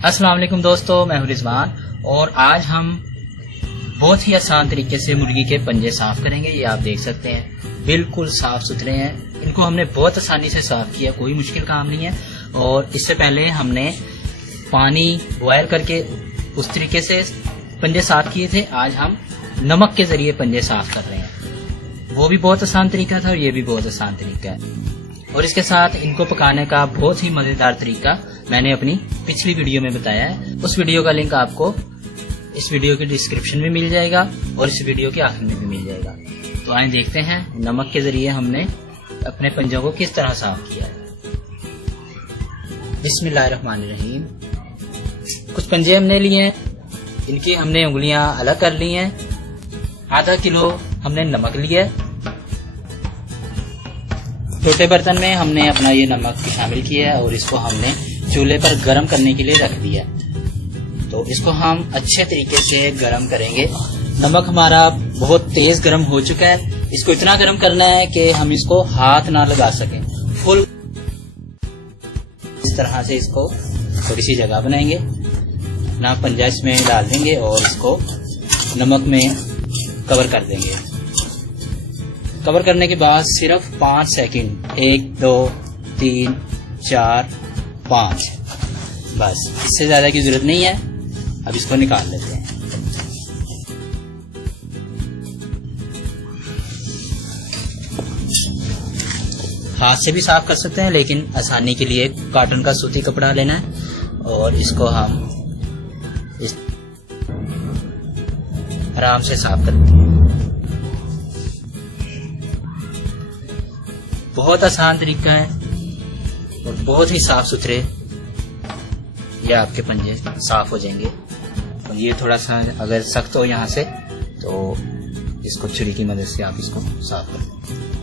अस्सलाम वालेकुम दोस्तों, मैं हूं रिजवान और आज हम बहुत ही आसान तरीके से मुर्गी के पंजे साफ करेंगे। ये आप देख सकते हैं बिल्कुल साफ सुथरे हैं। इनको हमने बहुत आसानी से साफ किया, कोई मुश्किल काम नहीं है। और इससे पहले हमने पानी बॉयल करके उस तरीके से पंजे साफ किए थे। आज हम नमक के जरिए पंजे साफ कर रहे हैं। वो भी बहुत आसान तरीका था और ये भी बहुत आसान तरीका है। और इसके साथ इनको पकाने का बहुत ही मजेदार तरीका मैंने अपनी पिछली वीडियो में बताया है। उस वीडियो का लिंक आपको इस वीडियो के डिस्क्रिप्शन में मिल जाएगा और इस वीडियो के आखिर में भी मिल जाएगा। तो आइए देखते हैं नमक के जरिए हमने अपने पंजों को किस तरह साफ किया है। बिस्मिल्लाहिर्रहमानिर्रहीम। कुछ पंजे हमने लिए हैं, इनकी हमने उंगलियां अलग कर ली हैं। आधा किलो हमने नमक लिया है। छोटे बर्तन में हमने अपना ये नमक शामिल किया है और इसको हमने चूल्हे पर गर्म करने के लिए रख दिया। तो इसको हम अच्छे तरीके से गर्म करेंगे। नमक हमारा बहुत तेज गर्म हो चुका है। इसको इतना गर्म करना है कि हम इसको हाथ ना लगा सकें। फुल इस तरह से इसको थोड़ी सी जगह बनाएंगे, ना पंजा इसमें डाल देंगे और इसको नमक में कवर कर देंगे। कवर करने के बाद सिर्फ 5 सेकंड, 1 2 3 4 5, बस इससे ज्यादा की जरूरत नहीं है। अब इसको निकाल लेते हैं। हाथ से भी साफ कर सकते हैं, लेकिन आसानी के लिए कॉटन का सूती कपड़ा लेना है और इसको हम इस आराम से साफ करते हैं। बहुत आसान तरीका है और बहुत ही साफ सुथरे ये आपके पंजे साफ हो जाएंगे। और ये थोड़ा सा अगर सख्त हो यहाँ से तो इसको छुरी की मदद से आप इसको साफ कर दें।